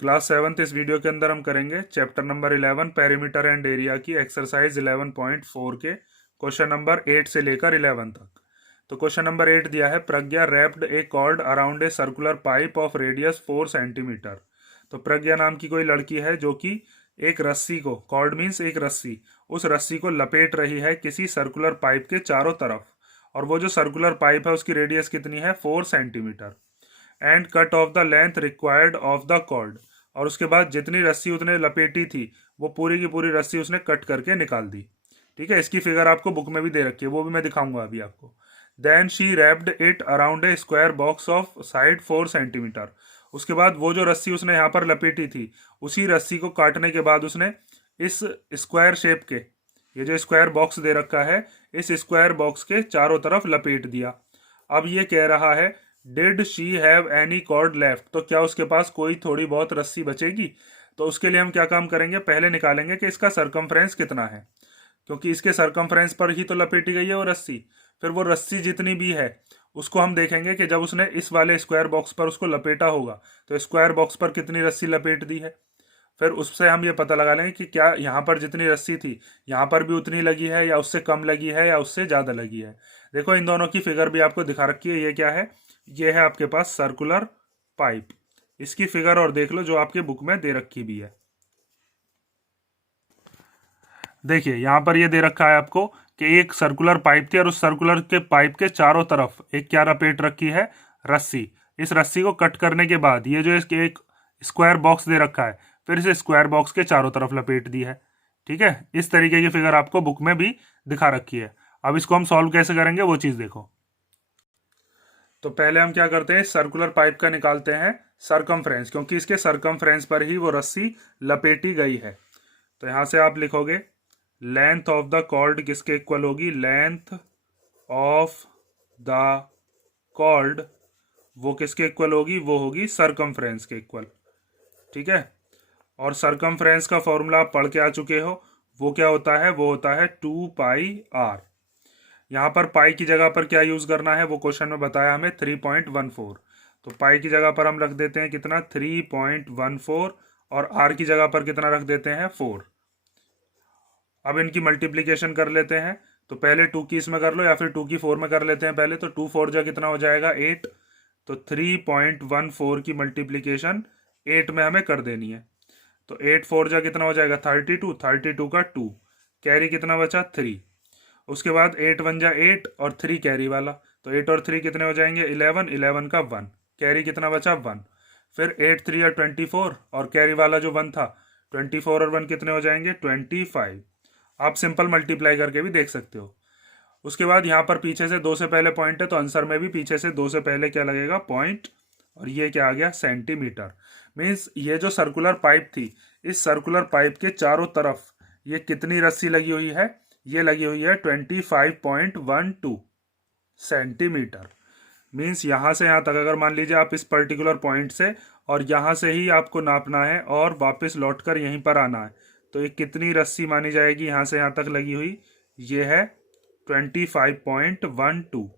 Class 7th इस video के अंदर हम करेंगे chapter number 11 perimeter and area की एक्सरसाइज 11.4 के क्वेश्चन नंबर 8 से लेकर 11 तक। तो क्वेश्चन नंबर 8 दिया है, Pragya wrapped a cord around a circular pipe of radius 4 centimetre. तो प्रज्ञा नाम की कोई लड़की है जो कि एक रस्सी को, कॉर्ड मीन्स एक रस्सी, उस रस्सी को लपेट रही है किसी सर्कुलर पाइप के चारों तरफ, और वो जो सर्कुलर पाइप है उसकी रेडियस कितनी है, 4 centimetre. And cut off the length required of the cord, और उसके बाद जितनी रस्सी उसने लपेटी थी वो पूरी की पूरी रस्सी उसने कट करके निकाल दी। ठीक है, इसकी फिगर आपको बुक में भी दे रखी है, वो भी मैं दिखाऊंगा अभी आपको। Then she wrapped it around a square box of side 4 centimetre. उसके बाद वो जो रस्सी उसने यहाँ पर लपेटी थी, उसी रस्सी को काटने के बाद उसने इस स्क्वायर शेप के, ये जो स्क्वायर बॉक्स दे रखा है, इस स्क्वायर बॉक्स के चारों तरफ लपेट दिया। अब ये कह रहा है did she have any cord left, तो क्या उसके पास कोई थोड़ी बहुत रस्सी बचेगी। तो उसके लिए हम क्या काम करेंगे, पहले निकालेंगे कि इसका सरकमफ्रेंस कितना है, क्योंकि इसके सरकमफ्रेंस पर ही तो लपेटी गई है वो रस्सी। फिर वो रस्सी जितनी भी है उसको हम देखेंगे कि जब उसने इस वाले स्क्वायर बॉक्स पर उसको लपेटा होगा तो स्क्वायर बॉक्स पर कितनी रस्सी लपेट दी है। फिर उससे हम ये पता लगा लेंगे कि क्या यहाँ पर जितनी रस्सी थी यहाँ पर भी उतनी लगी है, या उससे कम लगी है, या उससे ज़्यादा लगी है। देखो इन दोनों की फिगर भी आपको दिखा रखी है। ये क्या है, ये है आपके पास सर्कुलर पाइप। इसकी फिगर और देख लो जो आपके बुक में दे रखी भी है। देखिए यहाँ पर ये दे रखा है आपको कि एक सर्कुलर पाइप थी और उस सर्कुलर के पाइप के चारों तरफ एक क्या लपेट रखी है, रस्सी। इस रस्सी को कट करने के बाद ये जो इसके एक स्क्वायर बॉक्स दे रखा है, फिर इसे स्क्वायर बॉक्स के चारों तरफ लपेट दी है। ठीक है, इस तरीके की फिगर आपको बुक में भी दिखा रखी है। अब इसको हम सॉल्व कैसे करेंगे वो चीज़ देखो। तो पहले हम क्या करते हैं, सर्कुलर पाइप का निकालते हैं सरकमफ्रेंस, क्योंकि इसके सरकमफ्रेंस पर ही वो रस्सी लपेटी गई है। तो यहां से आप लिखोगे लेंथ ऑफ द कॉर्ड किसके इक्वल होगी, लेंथ ऑफ द कॉर्ड वो किसके इक्वल होगी, वो होगी सरकमफ्रेंस के इक्वल। ठीक है, और सरकमफ्रेंस का फॉर्मूला आप पढ़ के आ चुके हो, वो क्या होता है, वो होता है 2πr। यहाँ पर पाई की जगह पर क्या यूज करना है वो क्वेश्चन में बताया हमें, 3.14। तो पाई की जगह पर हम रख देते हैं कितना, 3.14, और आर की जगह पर कितना रख देते हैं, 4। अब इनकी मल्टीप्लीकेशन कर लेते हैं। तो पहले 2 की इसमें कर लो या फिर 2 की 4 में कर लेते हैं पहले। तो 2 4 जा कितना हो जाएगा, 8। तो 3.14 की मल्टीप्लीकेशन 8 में हमें कर देनी है। तो 8 4 जा कितना हो जाएगा, 32। 32 का 2, कैरी कितना बचा, 3। उसके बाद 8 1 जा 8 और 3 कैरी वाला, तो 8 और 3 कितने हो जाएंगे, 11। 11 का 1, कैरी कितना बचा, 1। फिर 8 3 या 24, और कैरी वाला जो 1 था, 24 और 1 कितने हो जाएंगे, 25। आप सिंपल मल्टीप्लाई करके भी देख सकते हो। उसके बाद यहाँ पर पीछे से 2 से पहले पॉइंट है, तो आंसर में भी पीछे से 2 से पहले क्या लगेगा, पॉइंट। और ये क्या आ गया, सेंटीमीटर। मीन्स ये जो सर्कुलर पाइप थी, इस सर्कुलर पाइप के चारों तरफ ये कितनी रस्सी लगी हुई है, ये लगी हुई है 25.12 सेंटीमीटर। मीन्स यहाँ से यहाँ तक, अगर मान लीजिए आप इस पर्टिकुलर पॉइंट से और यहाँ से ही आपको नापना है और वापस लौटकर यहीं पर आना है, तो ये कितनी रस्सी मानी जाएगी यहाँ से यहाँ तक लगी हुई, ये है 25.12।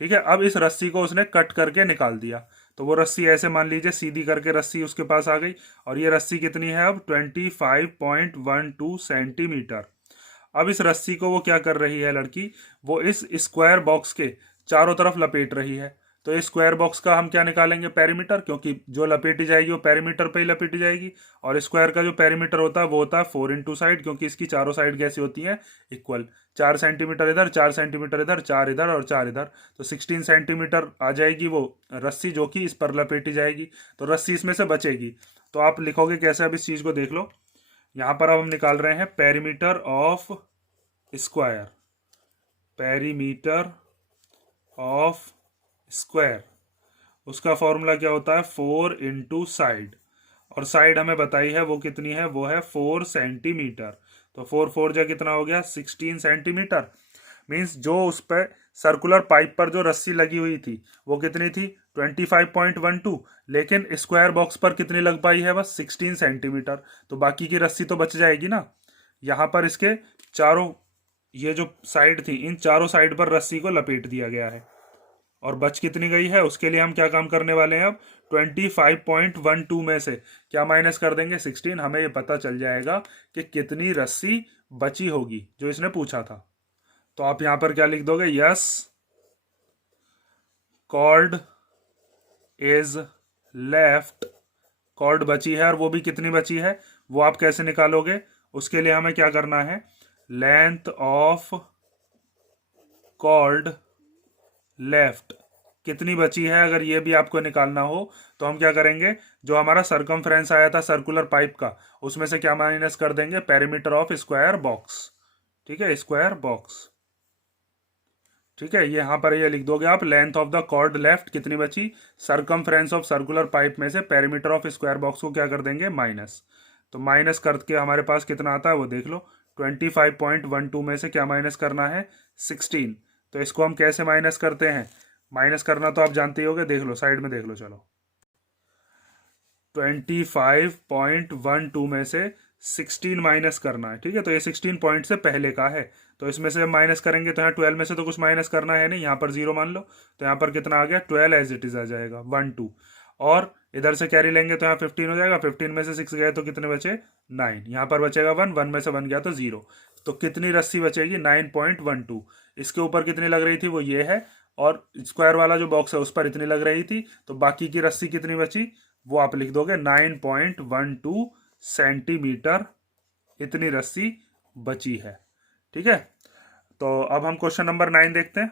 ठीक है, अब इस रस्सी को उसने कट करके निकाल दिया, तो वो रस्सी ऐसे मान लीजिए सीधी करके रस्सी उसके पास आ गई, और ये रस्सी कितनी है अब, 25.12 सेंटीमीटर। अब इस रस्सी को वो क्या कर रही है लड़की, वो इस स्क्वायर बॉक्स के चारों तरफ लपेट रही है। तो इस स्क्वायर बॉक्स का हम क्या निकालेंगे, पेरीमीटर, क्योंकि जो लपेटी जाएगी वो पेरीमीटर पे ही लपेटी जाएगी। और स्क्वायर का जो पेरीमीटर होता है वो होता है 4 इंटू साइड, क्योंकि इसकी चारों साइड कैसी होती है, इक्वल। 4 सेंटीमीटर इधर, 4 सेंटीमीटर इधर, 4 इधर और 4 इधर, तो 16 सेंटीमीटर आ जाएगी वो रस्सी जो कि इस पर लपेटी जाएगी। तो रस्सी इसमें से बचेगी। तो आप लिखोगे कैसे, अब इस चीज को देख लो। यहाँ पर अब हम निकाल रहे हैं perimeter of square, perimeter of square. उसका फॉर्मूला क्या होता है, 4 इंटू साइड, और साइड हमें बताई है वो कितनी है, वो है 4 सेंटीमीटर। तो 4 4 जा कितना हो गया, 16 सेंटीमीटर। मीन्स जो उस पर सर्कुलर पाइप पर जो रस्सी लगी हुई थी वो कितनी थी, 25.12, लेकिन स्क्वायर बॉक्स पर कितनी लग पाई है, बस 16 सेंटीमीटर। तो बाकी की रस्सी तो बच जाएगी ना। यहाँ पर इसके चारों, ये जो साइड थी, इन चारों साइड पर रस्सी को लपेट दिया गया है, और बच कितनी गई है उसके लिए हम क्या काम करने वाले हैं अब 25.12 में से क्या माइनस कर देंगे 16। हमें ये पता चल जाएगा कि कितनी रस्सी बची होगी जो इसने पूछा था। तो आप यहां पर क्या लिख दोगे, yes cord is left, cord बची है और वो भी कितनी बची है वो आप कैसे निकालोगे, उसके लिए हमें क्या करना है, लेंथ ऑफ कॉर्ड लेफ्ट कितनी बची है अगर ये भी आपको निकालना हो तो हम क्या करेंगे, जो हमारा सरकमफ्रेंस आया था सर्कुलर पाइप का उसमें से क्या माइनस कर देंगे, पेरीमीटर ऑफ स्क्वायर बॉक्स। ठीक है, स्क्वायर बॉक्स। ठीक है, यहाँ पर ये लिख दोगे आप, length of the cord left कितनी बची, सरकमफ्रेंस ऑफ सर्कुलर पाइप में से पेरीमीटर ऑफ स्क्वायर बॉक्स को क्या कर देंगे, माइनस। तो माइनस करके हमारे पास कितना आता है वो देख लो, 25.12 में से क्या माइनस करना है, 16। तो इसको हम कैसे माइनस करते हैं, माइनस करना तो आप जानते ही होगे, देख लो साइड में देख लो, चलो 25.12 में से 16 माइनस करना है। ठीक है, तो ये 16 पॉइंट से पहले का है, तो इसमें से माइनस करेंगे तो यहाँ 12 में से तो कुछ माइनस करना है नहीं, यहाँ पर 0 मान लो, तो यहाँ पर कितना आ गया 12 एज इट इज आ जाएगा 1 2, और इधर से कैरी लेंगे तो यहाँ 15 हो जाएगा, 15 में से 6 गए तो कितने बचे 9, यहाँ पर बचेगा 1, 1 में से 1 गया तो 0। तो कितनी रस्सी बचेगी 9.12। इसके ऊपर कितनी लग रही थी वो ये है, और स्क्वायर वाला जो बॉक्स है उस पर इतनी लग रही थी, तो बाकी की रस्सी कितनी बची वो आप लिख दोगे 9.12 सेंटीमीटर, इतनी रस्सी बची है। ठीक है, तो अब हम क्वेश्चन नंबर 9 देखते हैं।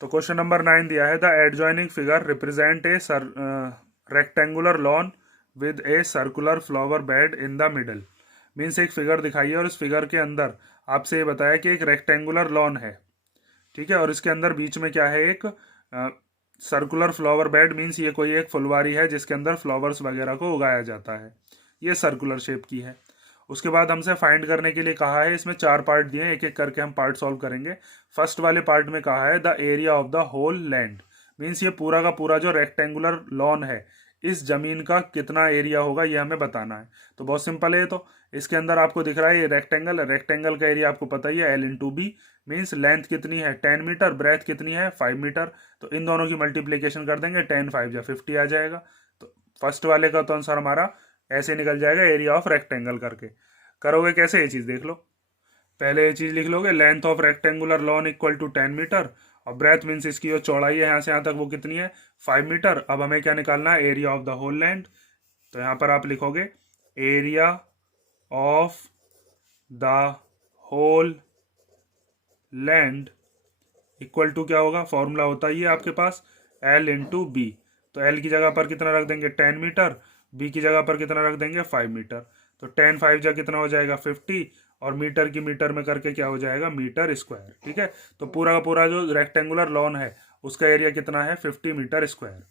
तो क्वेश्चन नंबर 9 दिया है, the adjoining figure represent a rectangular lawn with a circular flower bed in the middle. Means एक फिगर दिखाई है और इस फिगर के अंदर आपसे ये बताया कि एक रेक्टेंगुलर लॉन है। ठीक है, और इसके अंदर बीच में क्या है, एक सर्कुलर फ्लावर बेड, मीन्स ये कोई एक फुलवारी है जिसके अंदर फ्लावर्स वगैरह को उगाया जाता है, ये सर्कुलर शेप की है। उसके बाद हमसे फाइंड करने के लिए कहा है, इसमें 4 पार्ट दिए हैं, एक एक करके हम पार्ट सॉल्व करेंगे। फर्स्ट वाले पार्ट में कहा है the area of the whole land, means ये पूरा का पूरा जो रेक्टेंगुलर लॉन है इस जमीन का कितना एरिया होगा ये हमें बताना है। तो बहुत सिंपल है, तो इसके अंदर आपको दिख रहा है ये रेक्टेंगल, रेक्टेंगल का एरिया आपको पता ही है L/B, मीन्स लेंथ कितनी है 10 मीटर, ब्रेथ कितनी है 5 मीटर। तो इन दोनों की मल्टीप्लीकेशन कर देंगे, 10 5 या 50 आ जाएगा। तो फर्स्ट वाले का तो आंसर हमारा ऐसे निकल जाएगा, एरिया ऑफ रेक्टेंगल करके। करोगे कैसे ये चीज़ देख लो, पहले ये चीज़ लिख लोगे, length of rectangular lawn equal to 10 metre, और ब्रेथ मीन्स इसकी जो चौड़ाई है यहाँ से यहाँ तक वो कितनी है 5 मीटर। अब हमें क्या निकालना है, area of the whole land. तो यहाँ पर आप लिखोगे area of the whole land equal to क्या होगा, फॉर्मूला होता ही है आपके पास L/B। तो L की जगह पर कितना रख देंगे 10 मीटर, B की जगह पर कितना रख देंगे 5 मीटर। तो 10 5 जा कितना हो जाएगा 50, और मीटर की मीटर में करके क्या हो जाएगा मीटर स्क्वायर। ठीक है, तो पूरा का पूरा जो रेक्टेंगुलर लॉन है उसका एरिया कितना है 50 मीटर स्क्वायर।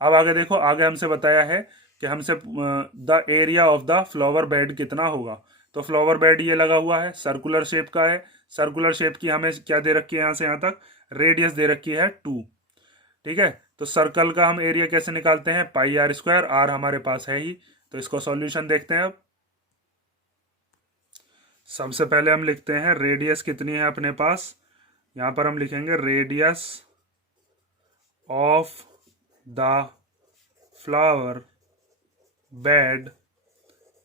अब आगे देखो, आगे हमसे बताया है कि हमसे the area of the flower bed कितना होगा। तो फ्लावर बेड ये लगा हुआ है, सर्कुलर शेप का है, सर्कुलर शेप की हमें क्या दे रखी है यहाँ से यहाँ तक, रेडियस दे रखी है 2। ठीक है, तो सर्कल का हम एरिया कैसे निकालते हैं, πr², r हमारे पास है ही। तो इसको सॉल्यूशन देखते हैं। अब सबसे पहले हम लिखते हैं रेडियस कितनी है अपने पास, यहाँ पर हम लिखेंगे radius of the flower bed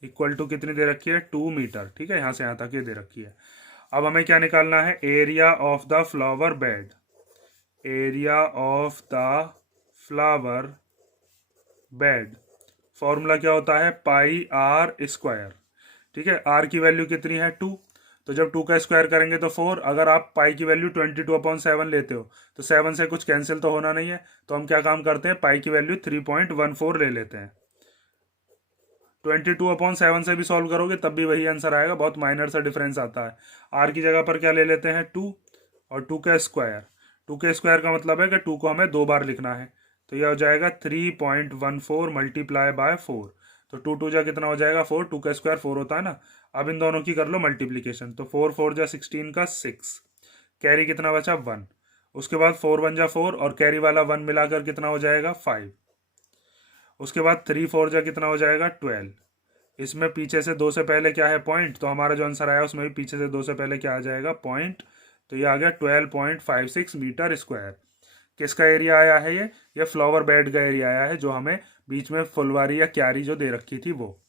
equal to कितनी दे रखी है 2 मीटर। ठीक है, यहाँ से यहाँ तक ये दे रखी है। अब हमें क्या निकालना है, area of the flower bed, area of the flower bed, formula क्या होता है πr²। ठीक है, r की वैल्यू कितनी है 2, तो जब 2 का स्क्वायर करेंगे तो 4। अगर आप पाई की वैल्यू 22/7 लेते हो तो 7 से कुछ कैंसिल तो होना नहीं है, तो हम क्या काम करते हैं, पाई की वैल्यू 3.14 ले लेते हैं। 22/7 से भी सॉल्व करोगे तब भी वही आंसर आएगा, बहुत माइनर सा डिफरेंस आता है। आर की जगह पर क्या ले लेते हैं 2, और 2 का स्क्वायर, 2 के स्क्वायर का मतलब है कि 2 को हमें 2 बार लिखना है, तो यह हो जाएगा 3.14 मल्टीप्लाई बाय 4। तो 2 2 जा कितना हो जाएगा 4, 2 का स्क्वायर 4 होता है ना। अब इन दोनों की कर लो मल्टीप्लीकेशन, तो 4 4 जा 16 का 6, कैरी कितना बचा 1। उसके बाद 4 1 जा 4, और कैरी वाला 1 मिलाकर कितना हो जाएगा 5। उसके बाद 3 4 जा कितना हो जाएगा 12। इसमें पीछे से 2 से पहले क्या है पॉइंट, तो हमारा जो आंसर आया उसमें भी पीछे से 2 से पहले क्या आ जाएगा पॉइंट। तो ये आ गया 12.56 मीटर स्क्वायर। किसका एरिया आया है ये फ्लावर बेड का एरिया आया है, जो हमें बीच में फुलवारी या क्यारी जो दे रखी थी वो।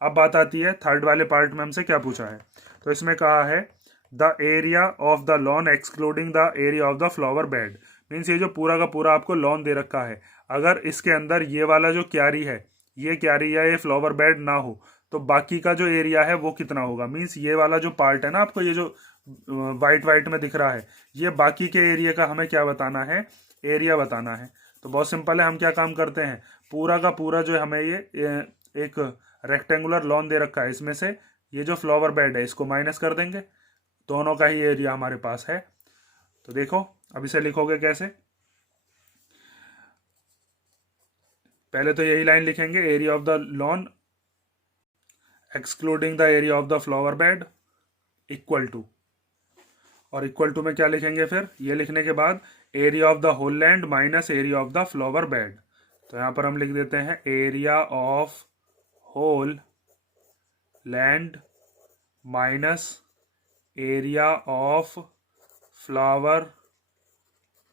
अब बात आती है थर्ड वाले पार्ट में हमसे क्या पूछा है। तो इसमें कहा है the area of the lawn excluding the area of the flower bed. Means ये जो पूरा का पूरा आपको लॉन दे रखा है, अगर इसके अंदर ये वाला जो क्यारी है, ये क्यारी या ये फ्लावर बेड ना हो तो बाकी का जो एरिया है वो कितना होगा। मीन्स ये वाला जो पार्ट है ना आपको, ये जो वाइट वाइट में दिख रहा है, ये बाकी के एरिया का हमें क्या बताना है, एरिया बताना है। तो बहुत सिंपल है, हम क्या काम करते हैं, पूरा का पूरा जो हमें ये एक रेक्टेंगुलर लॉन दे रखा है, इसमें से ये जो फ्लावर बेड है इसको माइनस कर देंगे, दोनों का ही एरिया हमारे पास है। तो देखो अब इसे लिखोगे कैसे, पहले तो यही लाइन लिखेंगे, area of the lawn excluding the area of the flower bed equal to, और इक्वल टू में क्या लिखेंगे फिर, ये लिखने के बाद area of the whole land minus area of the flower bed. तो यहां पर हम लिख देते हैं area of whole land minus area of flower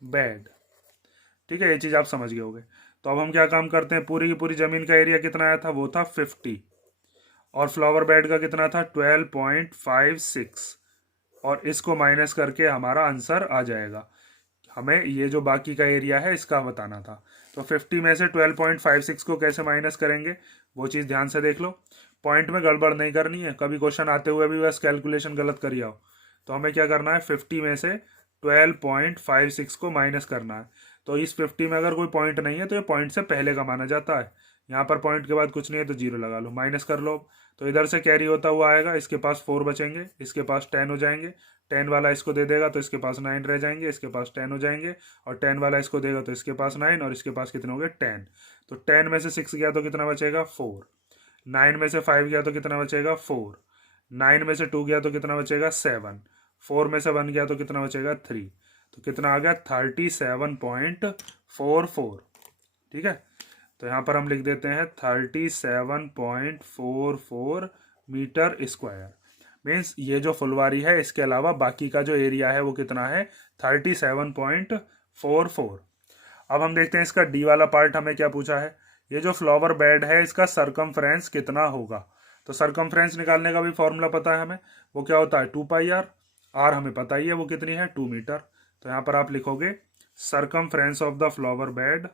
bed. ठीक है, ये चीज आप समझ गए होंगे। तो अब हम क्या काम करते हैं, पूरी की पूरी जमीन का एरिया कितना आया था, वो था 50, और फ्लावर बेड का कितना था 12.56, और इसको माइनस करके हमारा आंसर आ जाएगा। हमें ये जो बाकी का एरिया है इसका बताना था। तो 50 में से 12.56 को कैसे माइनस करेंगे वो चीज़ ध्यान से देख लो, पॉइंट में गड़बड़ नहीं करनी है, कभी क्वेश्चन आते हुए भी बस कैलकुलेशन गलत करिए आओ। तो हमें क्या करना है, 50 में से 12.56 को माइनस करना है। तो इस 50 में अगर कोई पॉइंट नहीं है तो ये पॉइंट से पहले का माना जाता है। यहाँ पर पॉइंट के बाद कुछ नहीं है तो जीरो लगा लो, माइनस कर लो। तो इधर से कैरी होता हुआ आएगा, इसके पास 4 बचेंगे, इसके पास 10 हो जाएंगे, 10 वाला इसको दे देगा तो इसके पास 9 रह जाएंगे, इसके पास 10 हो जाएंगे, और 10 वाला इसको देगा तो इसके पास 9, और इसके पास कितने हो गए 10। तो 10 में से 6 गया तो कितना बचेगा 4, 9 में से 5 गया तो कितना बचेगा 4, 9 में से 2 गया तो कितना बचेगा 7, 4 में से 1 गया तो कितना बचेगा 3। तो कितना आ गया 37.44। ठीक है, तो यहाँ पर हम लिख देते हैं 37.44 मीटर स्क्वायर। मीन्स ये जो फुलवारी है इसके अलावा बाकी का जो एरिया है वो कितना है 37.44। अब हम देखते हैं इसका डी वाला पार्ट हमें क्या पूछा है, ये जो फ्लावर बेड है इसका सरकमफ्रेंस कितना होगा। तो सरकमफ्रेंस निकालने का भी फॉर्मूला पता है हमें, वो क्या होता है 2πr, आर हमें पता ही है वो कितनी है 2 मीटर। तो यहाँ पर आप लिखोगे circumference of the flower bed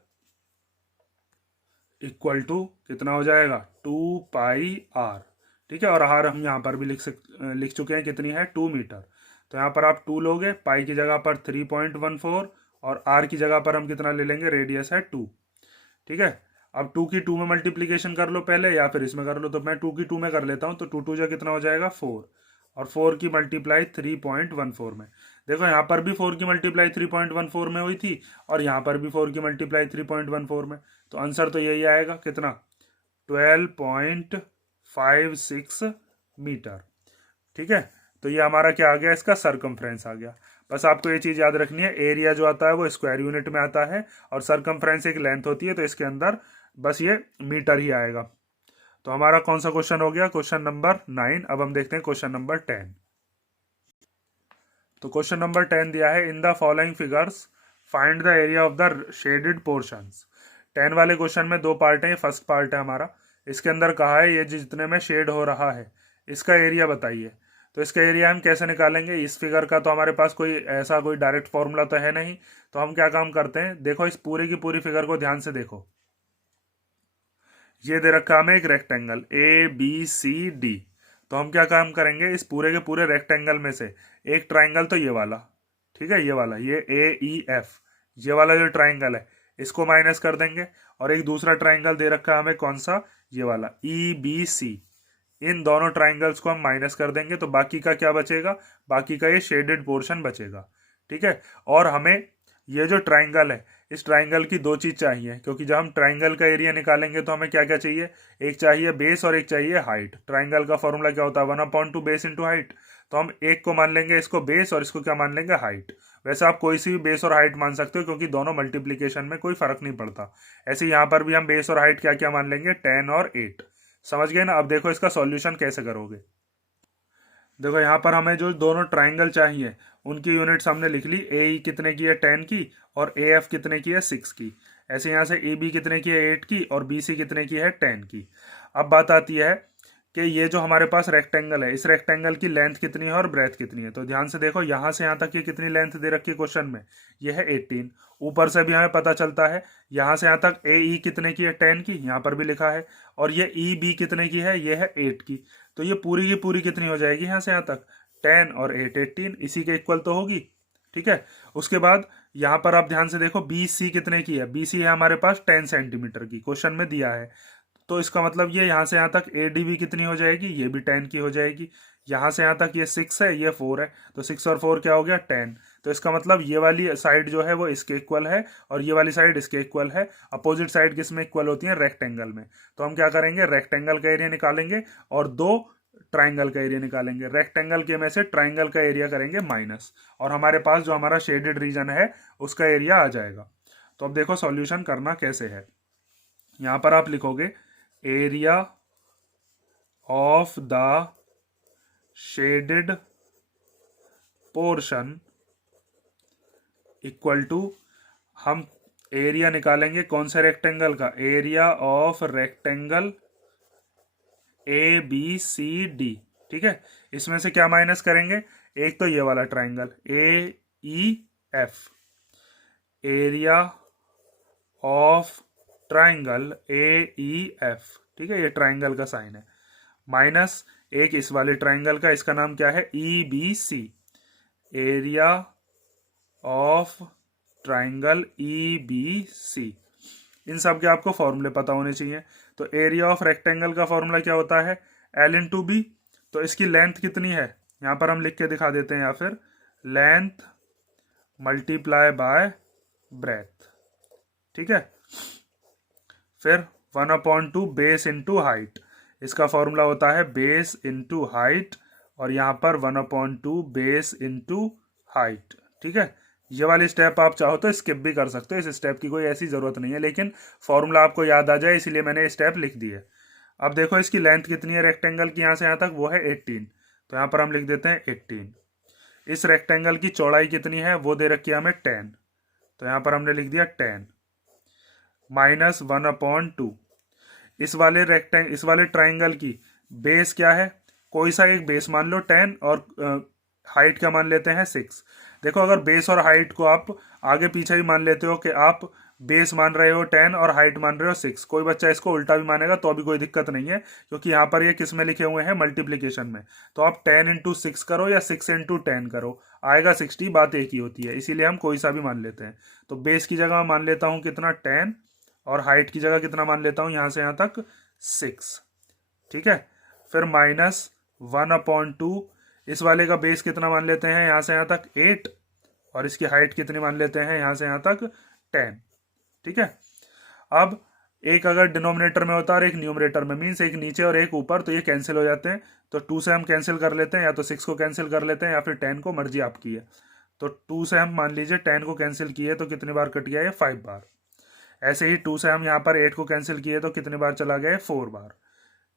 equal to कितना हो जाएगा 2πr। ठीक है, और आर हम यहाँ पर भी लिख चुके हैं कितनी है 2 मीटर। तो यहाँ पर आप 2 लोगे, पाई की जगह पर 3.14, और आर की जगह पर हम कितना ले लेंगे, रेडियस है 2। ठीक है, अब 2 की 2 में मल्टीप्लीकेशन कर लो पहले, या फिर इसमें कर लो। तो मैं 2 की 2 में कर लेता हूँ, तो 2 2 जा कितना हो जाएगा 4, और 4 की मल्टीप्लाई 3.14 में। देखो यहाँ पर भी 4 की मल्टीप्लाई 3.14 में हुई थी, और यहाँ पर भी 4 की मल्टीप्लाई 3.14 में। तो आंसर तो यही आएगा कितना 12.56 मीटर। ठीक है, तो ये हमारा क्या आ गया, इसका सरकमफ्रेंस आ गया। बस आपको ये चीज़ याद रखनी है, एरिया जो आता है वो स्क्वायर यूनिट में आता है, और सरकमफ्रेंस एक लेंथ होती है, तो इसके अंदर बस ये मीटर ही आएगा। तो हमारा कौन सा क्वेश्चन हो गया, क्वेश्चन नंबर 9। अब हम देखते हैं क्वेश्चन नंबर 10। तो क्वेश्चन नंबर 10 दिया है, in the following figures find the area of the shaded portions. 10 वाले क्वेश्चन में 2 पार्ट है, फर्स्ट पार्ट है हमारा, इसके अंदर कहा है ये जितने में शेड हो रहा है इसका एरिया बताइए। तो इसका एरिया हम कैसे निकालेंगे, इस फिगर का तो हमारे पास कोई ऐसा कोई डायरेक्ट फॉर्मूला तो है नहीं। तो हम क्या काम करते हैं, देखो इस पूरी की पूरी फिगर को ध्यान से देखो, ये दे रखा हमें एक रेक्टेंगल ABCD। तो हम क्या काम करेंगे, इस पूरे के पूरे रेक्टेंगल में से एक ट्राइंगल तो ये वाला, ठीक है, ये वाला, ये AEF, ये वाला जो ट्राइंगल है इसको माइनस कर देंगे, और एक दूसरा ट्राइंगल दे रखा है हमें कौन सा, ये वाला EBC। इन दोनों ट्राइंगल्स को हम माइनस कर देंगे, तो बाकी का क्या बचेगा, बाकी का ये शेडेड पोर्शन बचेगा। ठीक है, और हमें ये जो ट्राइंगल है इस ट्राइंगल की 2 चीज चाहिए, क्योंकि जब हम ट्राइंगल का एरिया निकालेंगे तो हमें क्या क्या चाहिए, एक चाहिए बेस और एक चाहिए हाइट। ट्राइंगल का फॉर्मूला क्या होता है 1/2 बेस इंटू हाइट। तो हम एक को मान लेंगे इसको बेस, और इसको क्या मान लेंगे हाइट। वैसे आप कोई सी भी बेस और हाइट मान सकते हो, क्योंकि दोनों मल्टीप्लीकेशन में कोई फर्क नहीं पड़ता। ऐसे यहाँ पर भी हम बेस और हाइट क्या क्या मान लेंगे 10 और 8। समझ गए ना। अब देखो इसका सॉल्यूशन कैसे करोगे। देखो यहाँ पर हमें जो दोनों ट्राइंगल चाहिए उनकी यूनिट्स हमने लिख ली। ए ई कितने की है 10 की, और ए एफ कितने की है 6 की। ऐसे यहाँ से ए बी कितने की है 8 की, और बी सी कितने की है 10 की। अब बात आती है कि ये जो हमारे पास रेक्टेंगल है, इस रेक्टेंगल की लेंथ कितनी है और ब्रेथ कितनी है। तो ध्यान से देखो, यहाँ से यहाँ तक ये कितनी लेंथ दे रखी है क्वेश्चन में, ये है 18। ऊपर से भी हमें पता चलता है यहाँ से यहाँ तक ए ई कितने की है 10 की, यहाँ पर भी लिखा है, और ये ई बी कितने की है, ये है 8 की। तो ये पूरी की पूरी कितनी हो जाएगी यहाँ से यहाँ तक, 10 और 8 18, इसी के इक्वल तो होगी। ठीक है। उसके बाद यहाँ पर आप ध्यान से देखो बी सी कितने की है, बी सी है हमारे पास 10 सेंटीमीटर की, क्वेश्चन में दिया है। तो इसका मतलब ये यहाँ से यहाँ तक ए डी भी कितनी हो जाएगी, ये भी 10 की हो जाएगी। यहाँ से यहाँ तक ये 6 है, ये 4 है, तो 6 और 4 क्या हो गया 10। तो इसका मतलब ये वाली साइड जो है वो इसके इक्वल है, और ये वाली साइड इसके इक्वल है। अपोजिट साइड किस में इक्वल होती है, रेक्टेंगल में। तो हम क्या करेंगे, रेक्टेंगल का एरिया निकालेंगे और दो ट्राइंगल का एरिया निकालेंगे। रेक्टेंगल के में से ट्राइंगल का एरिया करेंगे माइनस, और हमारे पास जो हमारा शेडेड रीजन है उसका एरिया आ जाएगा। तो अब देखो सॉल्यूशन करना कैसे है। यहाँ पर आप लिखोगे area of the shaded portion equal to, हम एरिया निकालेंगे कौन से रेक्टेंगल का, area of rectangle A B C D. ठीक है। इसमें से क्या माइनस करेंगे, एक तो ये वाला triangle A E F, area of triangle A E F. ठीक है, ये ट्राइंगल का साइन है, माइनस एक इस वाले ट्राइंगल का, इसका नाम क्या है E B C, area of triangle E B C. इन सब के आपको फॉर्मूले पता होने चाहिए। तो एरिया ऑफ रेक्टेंगल का फॉर्मूला क्या होता है, एल इन टू बी। तो इसकी लेंथ कितनी है, यहां पर हम लिख के दिखा देते हैं, या फिर लेंथ मल्टीप्लाई बाय ब्रेथ। ठीक है। फिर 1/2 बेस इंटू हाइट, इसका फॉर्मूला होता है बेस इंटू हाइट, और यहाँ पर 1/2 बेस इंटू हाइट। ठीक है। ये वाली स्टेप आप चाहो तो स्किप भी कर सकते हो, इस स्टेप की कोई ऐसी जरूरत नहीं है, लेकिन फॉर्मूला आपको याद आ जाए इसलिए मैंने स्टेप लिख दी है। अब देखो इसकी लेंथ कितनी है रेक्टेंगल की, यहाँ से यहाँ तक, वो है 18। तो यहाँ पर हम लिख देते हैं 18। इस रेक्टेंगल की चौड़ाई कितनी है, वो दे रखी है हमें 10। तो यहाँ पर हमने लिख दिया 10 माइनस 1/2। इस वाले ट्राइंगल की बेस क्या है, कोई सा एक बेस मान लो 10, और हाइट क्या मान लेते हैं 6। देखो अगर बेस और हाइट को आप आगे पीछे ही मान लेते हो कि आप बेस मान रहे हो 10 और हाइट मान रहे हो 6, कोई बच्चा इसको उल्टा भी मानेगा तो अभी कोई दिक्कत नहीं है, क्योंकि यहाँ पर ये किस में लिखे हुए हैं, मल्टीप्लीकेशन में। तो आप 10 इंटू 6 करो या 6 इंटू 10 करो, आएगा 60, बात एक ही होती है, इसीलिए हम कोई सा भी मान लेते हैं। तो बेस की जगह मान लेता हूँ कितना 10, और हाइट की जगह कितना मान लेता हूँ यहाँ से यहाँ तक 6। ठीक है। फिर माइनस 1/2, इस वाले का बेस कितना मान लेते हैं यहाँ से यहाँ तक 8, और इसकी हाइट कितनी मान लेते हैं यहाँ से यहाँ तक 10। ठीक है। अब एक अगर डिनोमिनेटर में होता है और एक न्यूमरेटर में, मीन्स एक नीचे और एक ऊपर, तो ये कैंसिल हो जाते हैं। तो 2 से हम कैंसिल कर लेते हैं, या तो 6 को कैंसिल कर लेते हैं, या फिर 10 को, मर्जी आपकी है। तो 2 से हम मान लीजिए 10 को कैंसिल किए तो कितनी बार कट गया, ये 5 बार। ऐसे ही 2 से हम यहाँ पर 8 को कैंसिल किए तो कितनी बार चला गया, 4 बार।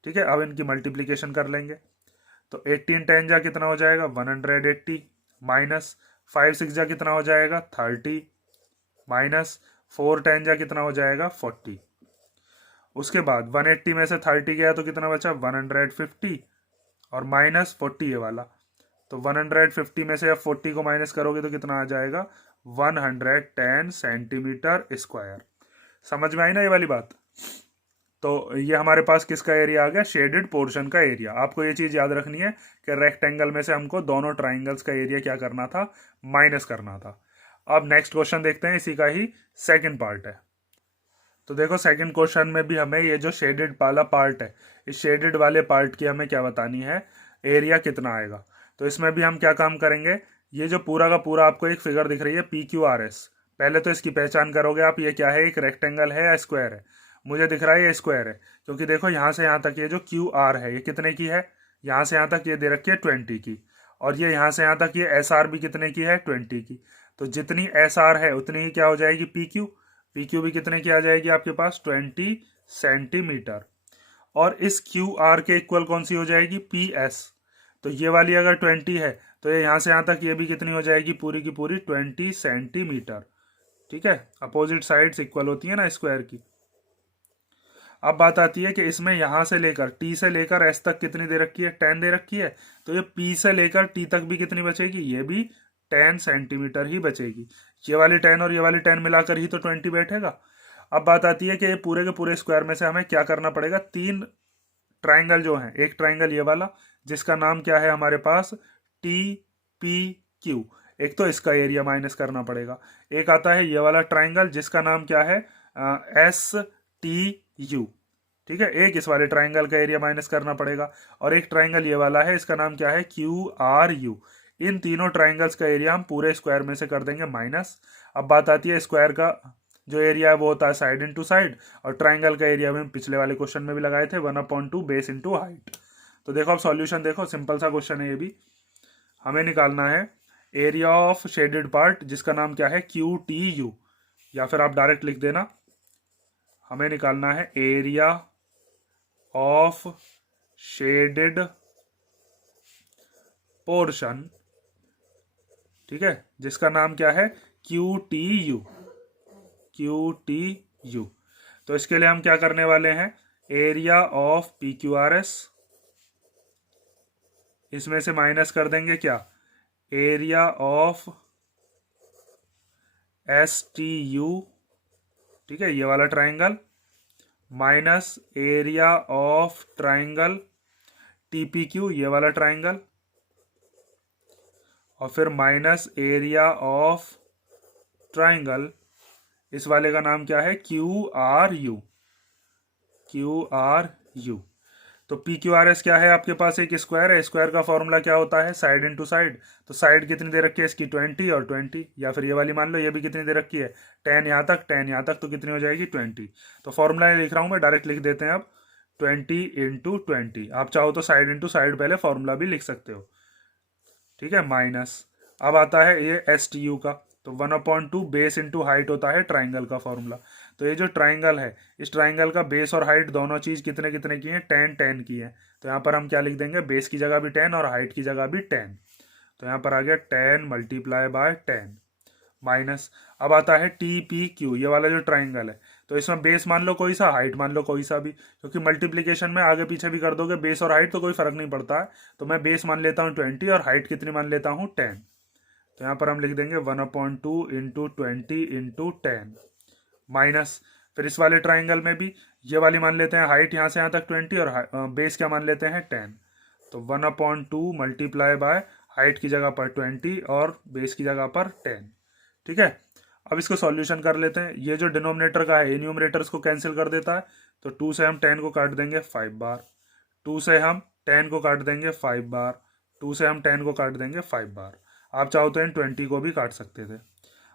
ठीक है। अब इनकी मल्टीप्लीकेशन कर लेंगे, तो 18 10 जा कितना हो जाएगा 180, माइनस 5 6 जा कितना हो जाएगा 30, माइनस 4 10 जा कितना हो जाएगा 40। उसके बाद 180 में से 30 गया तो कितना बचा 150, और माइनस 40 ये वाला। तो 150 में से आप 40 को माइनस करोगे तो कितना आ जाएगा 110 सेंटीमीटर स्क्वायर। समझ में आई ना ये वाली बात। तो ये हमारे पास किसका एरिया आ गया, शेडेड पोर्शन का एरिया। आपको ये चीज याद रखनी है कि रेक्टेंगल में से हमको दोनों ट्राइंगल्स का एरिया क्या करना था, माइनस करना था। अब नेक्स्ट क्वेश्चन देखते हैं, इसी का ही सेकंड पार्ट है। तो देखो सेकंड क्वेश्चन में भी हमें ये जो शेडेड वाला पार्ट है, इस शेडेड वाले पार्ट की हमें क्या बतानी है, एरिया कितना आएगा। तो इसमें भी हम क्या काम करेंगे, ये जो पूरा का पूरा आपको एक फिगर दिख रही है PQRS, पहले तो इसकी पहचान करोगे आप, ये क्या है, एक रेक्टेंगल है या स्क्वायर है। मुझे दिख रहा है ये स्क्वायर है, क्योंकि देखो यहाँ से यहाँ तक ये जो QR है ये कितने की है, यहाँ से यहाँ तक ये दे रखी है 20 की, और ये यहाँ से यहाँ तक ये SR भी कितने की है 20 की। तो जितनी SR है उतनी ही क्या हो जाएगी PQ भी कितने की आ जाएगी आपके पास 20 सेंटीमीटर। और इस QR के इक्वल कौन सी हो जाएगी PS। तो ये वाली अगर 20 है तो ये यहाँ से यहाँ तक ये भी कितनी हो जाएगी, पूरी की पूरी 20 सेंटीमीटर। ठीक है, अपोजिट साइड्स इक्वल होती है ना स्क्वायर की। अब बात आती है कि इसमें यहाँ से लेकर टी से लेकर एस तक कितनी दे रखी है, 10 दे रखी है। तो ये पी से लेकर टी तक भी कितनी बचेगी, ये भी 10 सेंटीमीटर ही बचेगी। ये वाली 10 और ये वाली 10 मिलाकर ही तो 20 बैठेगा। अब बात आती है कि ये पूरे के पूरे स्क्वायर में से हमें क्या करना पड़ेगा, 3 ट्राइंगल जो है, एक ट्राइंगल ये वाला जिसका नाम क्या है हमारे पास टी पी क्यू, एक तो इसका एरिया माइनस करना पड़ेगा। एक आता है ये वाला ट्राइंगल जिसका नाम क्या है एस टी यू। ठीक है, एक इस वाले ट्राइंगल का एरिया माइनस करना पड़ेगा, और एक ट्राइंगल ये वाला है इसका नाम क्या है क्यू आर यू। इन तीनों ट्राइंगल्स का एरिया हम पूरे स्क्वायर में से कर देंगे माइनस। अब बात आती है स्क्वायर का जो एरिया है वो होता है साइड इंटू साइड, और ट्राइंगल का एरिया हम पिछले वाले क्वेश्चन में भी लगाए थे 1/2 बेस इंटू हाइट। तो देखो अब सॉल्यूशन देखो, सिंपल सा क्वेश्चन है ये भी। हमें निकालना है एरिया ऑफ शेडेड पार्ट जिसका नाम क्या है क्यू टी यू, या फिर आप डायरेक्ट लिख देना, हमें निकालना है एरिया ऑफ शेडेड पोर्शन, ठीक है, जिसका नाम क्या है Q T U, Q T U. तो इसके लिए हम क्या करने वाले हैं, area of P Q R S, इसमें से माइनस कर देंगे क्या, area of S T U, ठीक है, ये वाला triangle, minus area of triangle T P Q, ये वाला ट्राइंगल, और फिर माइनस एरिया ऑफ ट्राइंगल इस वाले का नाम क्या है Q R you, Q R you. तो पी क्यू आर एस क्या है आपके पास, एक स्क्वायर है, स्क्वायर का फॉर्मूला क्या होता है साइड इंटू साइड। तो साइड कितनी दे रखी है इसकी 20 और 20, या फिर ये वाली मान लो ये भी कितनी दे रखी है 10 यहाँ तक 10 यहाँ तक, तो कितनी हो जाएगी 20। तो फॉर्मूला लिख रहा हूँ मैं, डायरेक्ट लिख देते हैं अब 20 इंटू 20। आप चाहो तो साइड इंटू साइड पहले फॉर्मूला भी लिख सकते हो, ठीक है, माइनस। अब आता है ये एस टी यू का, तो 1/2 बेस इंटू हाइट होता है ट्राइंगल का फॉर्मूला। तो ये जो ट्राइंगल है इस ट्राइंगल का बेस और हाइट दोनों चीज कितने कितने की है, 10 10 की है। तो यहाँ पर हम क्या लिख देंगे, बेस की जगह भी 10 और हाइट की जगह भी 10। तो यहाँ पर आ गया 10 मल्टीप्लाई बाय 10 माइनस। अब आता है टी पी क्यू, ये वाला जो ट्राइंगल है, तो इसमें बेस मान लो कोई सा, हाइट मान लो कोई सा भी, क्योंकि मल्टीप्लीकेशन में आगे पीछे भी कर दोगे बेस और हाइट तो कोई फर्क नहीं पड़ता है। तो मैं बेस मान लेता हूँ 20 और हाइट कितनी मान लेता हूँ 10। तो यहाँ पर हम लिख देंगे 1/2 इंटू 20 इंटू 10 माइनस। फिर इस वाले ट्राइंगल में भी ये वाली मान लेते हैं हाइट यहाँ से यहाँ तक 20 और बेस क्या मान लेते हैं 10। तो 1/2 मल्टीप्लाई बाय हाइट की जगह पर 20 और बेस की जगह पर 10। ठीक है, अब इसको सॉल्यूशन कर लेते हैं। ये जो डिनोमिनेटर का है न्यूमरेटर्स को कैंसिल कर देता है, तो 2 से हम 10 को काट देंगे 5 बार, 2 से हम 10 को काट देंगे 5 बार, 2 से हम 10 को काट देंगे 5 बार। आप चाहो तो इन 20 को भी काट सकते थे।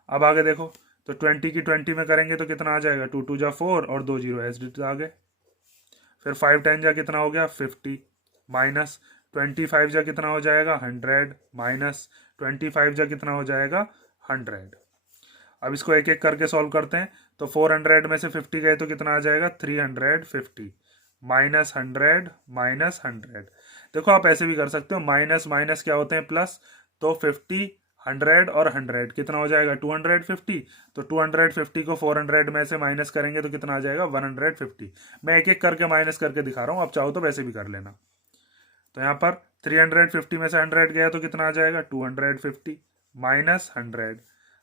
अब आगे देखो, तो 20 की 20 में करेंगे तो कितना आ जाएगा, 2 2 जा 4 और 2 0 एच डी आ गए। फिर 5 10 जा कितना हो गया 50 माइनस 25 जा कितना हो जाएगा 100 माइनस 25 जा कितना हो जाएगा 100। अब इसको एक एक करके सॉल्व करते हैं। तो 400 में से 50 गए तो कितना आ जाएगा 350 माइनस 100 माइनस 100। देखो आप ऐसे भी कर सकते हो, माइनस माइनस क्या होते हैं प्लस, तो 50 100 और 100 कितना हो जाएगा 250। तो 250 को 400 में से माइनस करेंगे तो कितना आ जाएगा 150। मैं एक एक करके माइनस करके दिखा रहा हूँ, आप चाहो तो वैसे भी कर लेना। तो यहाँ पर 350 में से 100 गया तो कितना आ जाएगा 250 माइनस 100।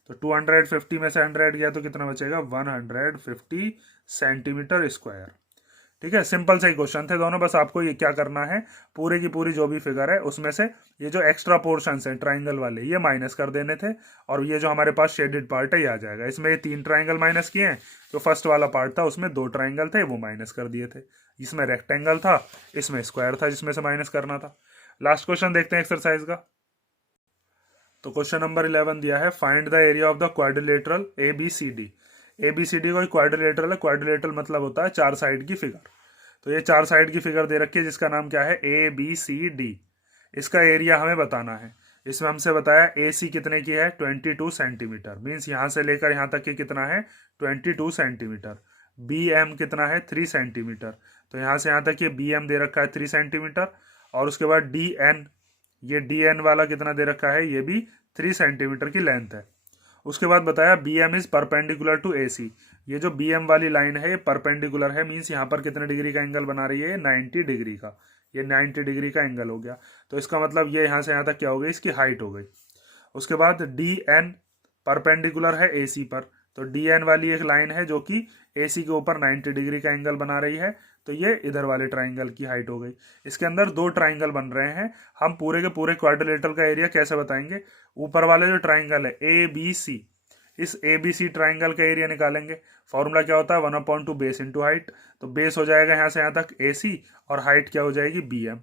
तो 250 में से 100 गया तो कितना बचेगा 150 सेंटीमीटर स्क्वायर। ठीक है, सिंपल से ही क्वेश्चन थे दोनों। बस आपको ये क्या करना है, पूरे की पूरी जो भी फिगर है उसमें से ये जो एक्स्ट्रा पोर्शन है ट्राइंगल वाले ये माइनस कर देने थे, और ये जो हमारे पास शेडेड पार्ट है ये आ जाएगा। इसमें ये 3 ट्राइंगल माइनस किए हैं, जो फर्स्ट वाला पार्ट था उसमें 2 ट्राइंगल थे वो माइनस कर दिए थे, इसमें रेक्टेंगल था इसमें स्क्वायर था जिसमें से माइनस करना था। लास्ट क्वेश्चन देखते हैं एक्सरसाइज का। तो क्वेश्चन नंबर 11 दिया है, find the area of the quadrilateral ABCD। ABCD कोई क्वाड्रिलेटरल है, क्वाड्रिलेटरल मतलब होता है 4 साइड की फिगर। तो ये 4 साइड की फिगर दे रखी है जिसका नाम क्या है ABCD। इसका एरिया हमें बताना है। इसमें हमसे बताया AC कितने की है 22 सेंटीमीटर, मीन्स यहाँ से लेकर यहाँ तक की कितना है 22 सेंटीमीटर। BM कितना है 3 सेंटीमीटर, तो यहाँ से यहाँ तक ये BM दे रखा है 3 सेंटीमीटर। और उसके बाद DN ये डी एन वाला कितना दे रखा है, ये भी 3 सेंटीमीटर की लेंथ है। उसके बाद बताया B M is perpendicular to A C. ये जो बी एम वाली लाइन है ये परपेंडिकुलर है, मीन्स यहाँ पर कितने डिग्री का एंगल बना रही है, 90 डिग्री का। ये 90 डिग्री का एंगल हो गया। तो इसका मतलब ये यहाँ से यहाँ तक क्या हो गई, इसकी हाइट हो गई। उसके बाद डी एन परपेंडिकुलर है ए सी पर, तो डी एन वाली एक लाइन है जो कि ए सी के ऊपर 90 डिग्री का एंगल बना रही है, तो ये इधर वाले ट्राइंगल की हाइट हो गई। इसके अंदर 2 ट्राइंगल बन रहे हैं, हम पूरे के पूरे क्वाड्रिलेटरल का एरिया कैसे बताएंगे, ऊपर वाले जो ट्राइंगल है ए बी सी, इस ए बी सी ट्राइंगल का एरिया निकालेंगे। फॉर्मूला क्या होता है, 1/2 बेस इंटू हाइट। तो बेस हो जाएगा यहाँ से यहाँ तक ए सी, और हाइट क्या हो जाएगी, बी एम।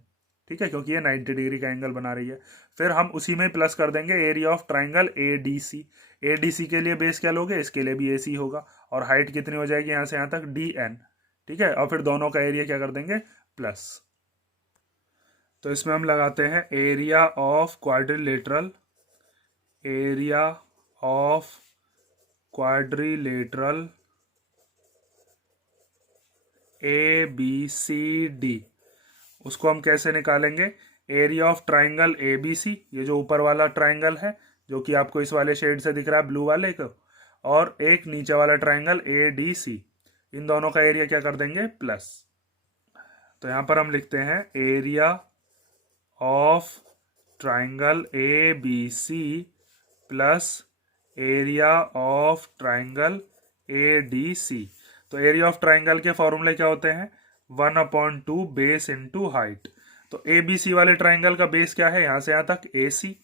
ठीक है, क्योंकि ये 90 डिग्री का एंगल बना रही है। फिर हम उसी में प्लस कर देंगे area of triangle A D C. A D C के लिए बेस क्या लोगे, इसके लिए भी ए सी होगा, और हाइट कितनी हो जाएगी यहाँ से यहाँ तक, डी एन। ठीक है, और फिर दोनों का एरिया क्या कर देंगे, प्लस। तो इसमें हम लगाते हैं area of quadrilateral, area of quadrilateral A B C D. उसको हम कैसे निकालेंगे, area of triangle A B C, ये जो ऊपर वाला ट्राइंगल है जो कि आपको इस वाले शेड से दिख रहा है, ब्लू वाले को, और एक नीचे वाला ट्राइंगल ए डी सी, इन दोनों का एरिया क्या कर देंगे, प्लस। तो यहां पर हम लिखते हैं area of triangle A B C plus area of triangle A D C. तो एरिया ऑफ ट्राइंगल के फॉर्मूले क्या होते हैं, 1/2 बेस इंटू हाइट। तो ए बी सी वाले ट्राइंगल का बेस क्या है, यहाँ से यहाँ तक ए सी,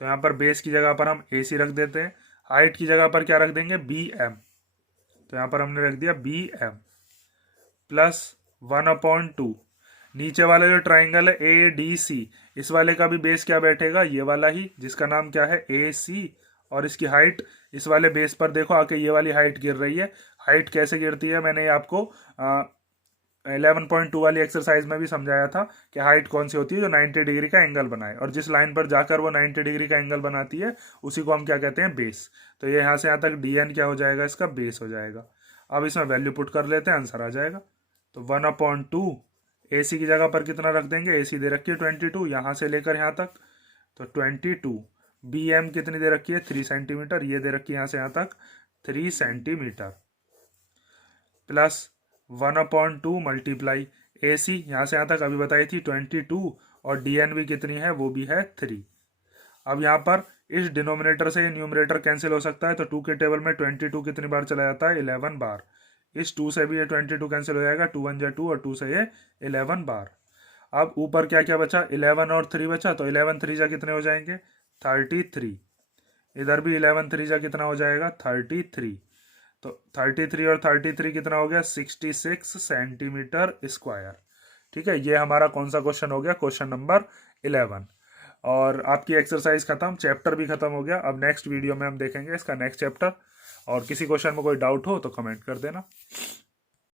तो यहाँ पर बेस की जगह पर हम ए सी रख देते हैं। हाइट की जगह पर क्या रख देंगे, बी एम, तो यहाँ पर हमने रख दिया बी एम प्लस 1/2। नीचे वाले जो ट्राइंगल है ए डी सी, इस वाले का भी बेस क्या बैठेगा, ये वाला ही, जिसका नाम क्या है, ए सी, और इसकी हाइट इस वाले बेस पर देखो आके ये वाली हाइट गिर रही है। हाइट कैसे गिरती है, मैंने आपको 11.2 वाली एक्सरसाइज में भी समझाया था कि हाइट कौन सी होती है, जो 90 डिग्री का एंगल बनाए, और जिस लाइन पर जाकर वो 90 डिग्री का एंगल बनाती है उसी को हम क्या कहते हैं, बेस। तो ये यहाँ से यहाँ तक डी एन क्या हो जाएगा, इसका बेस हो जाएगा। अब इसमें वैल्यू पुट कर लेते हैं, आंसर आ जाएगा। तो 1/2 ए सी की जगह पर कितना रख देंगे, ए सी दे रखी है 22, यहाँ से लेकर यहाँ तक, तो 22। बी एम कितनी दे रखी है, 3 सेंटीमीटर, ये दे रखी है यहाँ से यहाँ तक 3 सेंटीमीटर, प्लस 1/2 मल्टीप्लाई ए सी, यहाँ से यहाँ तक अभी बताई थी 22, और डी एन भी कितनी है, वो भी है 3। अब यहाँ पर इस डिनोमिनेटर से न्यूमरेटर कैंसिल हो सकता है, तो 2 के टेबल में 22 कितनी बार चला जाता है, 11 बार। इस 2 से भी ये 22 कैंसिल हो जाएगा, 2 1 2, और 2 से ये 11 बार। अब ऊपर क्या क्या बचा, 11 और 3 बचा, तो 11 3 जा कितने हो जाएंगे, 33। इधर भी 11 3 जा कितना हो जाएगा, 33। तो 33 और 33 कितना हो गया, 66 सेंटीमीटर स्क्वायर। ठीक है, ये हमारा कौन सा क्वेश्चन हो गया, क्वेश्चन नंबर 11। और आपकी एक्सरसाइज खत्म, चैप्टर भी खत्म हो गया। अब नेक्स्ट वीडियो में हम देखेंगे इसका नेक्स्ट चैप्टर, और किसी क्वेश्चन में कोई डाउट हो तो कमेंट कर देना।